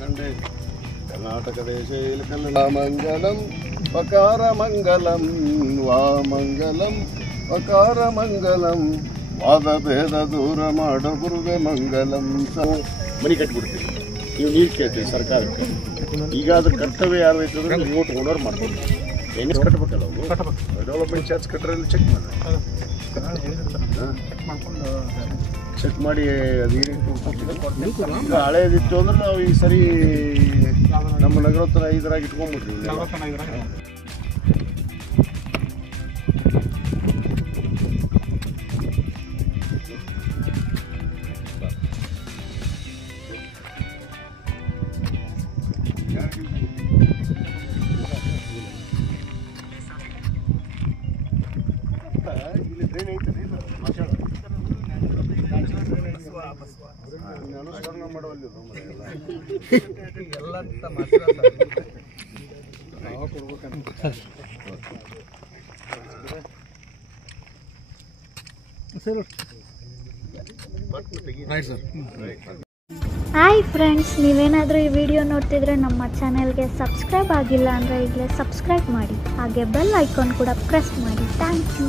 ಕಂಡೆ ಕರ್ನಾಟಕ ದೇಶ ಮಂಗಲಂ ವಕಾರ ಮಂಗಲಂ ವಾಮಂಗಲಂ ವಕಾರ ಮಂಗಲಂ ವಾದ ಭೇದ ದೂರ ಮಾಡೋ ಗುರುವೆ ಮಂಗಲಂ. ಮನೆ ಕಟ್ಬಿಡ್ತೀವಿ, ನೀವು ನೀರು ಕೇಳ್ತೀವಿ ಸರ್ಕಾರಕ್ಕೆ. ಈಗ ಅದ್ರ ಕರ್ತವ್ಯ ಯಾರು ಐತಂದ್ರೆ ರಿಮೋಟ್ ಓನರ್ ಮಾಡ್ಕೊಂಡು ಏನು ಕಟ್ಬೇಕಲ್ಲ ಅವರು. ಡೆವಲಪ್ಮೆಂಟ್ ಚಾರ್ಜ್ ಕಟ್ಟರಲ್ಲಿ ಚೆಕ್ ಮಾಡಿ ಚೆಕ್ ಮಾಡಿ ಅದು ಈಗ ಹಳೇದಿತ್ತು ಅಂದ್ರೆ ನಾವು ಈ ಸರಿ ನಮ್ಮ ನಗರೋತ್ತರ 5 ಇಟ್ಕೊಂಡ್ಬಿಟ್ರಿ. ಇಲ್ಲಿ ಟ್ರೈನ್ ಐತೆ ಅನುಷ್ಠಾನ ಮಾಡುವಲ್ಲಿ ಹಾಯ್ ಫ್ರೆಂಡ್ಸ್, ನೀವೇನಾದರೂ ಈ ವಿಡಿಯೋ ನೋಡ್ತಿದ್ರೆ ನಮ್ಮ ಚಾನೆಲ್ಗೆ ಸಬ್ಸ್ಕ್ರೈಬ್ ಆಗಿಲ್ಲ ಅಂದರೆ ಈಗಲೇ ಸಬ್ಸ್ಕ್ರೈಬ್ ಮಾಡಿ, ಹಾಗೆ ಬೆಲ್ ಐಕಾನ್ ಕೂಡ ಪ್ರೆಸ್ ಮಾಡಿ. Thank you.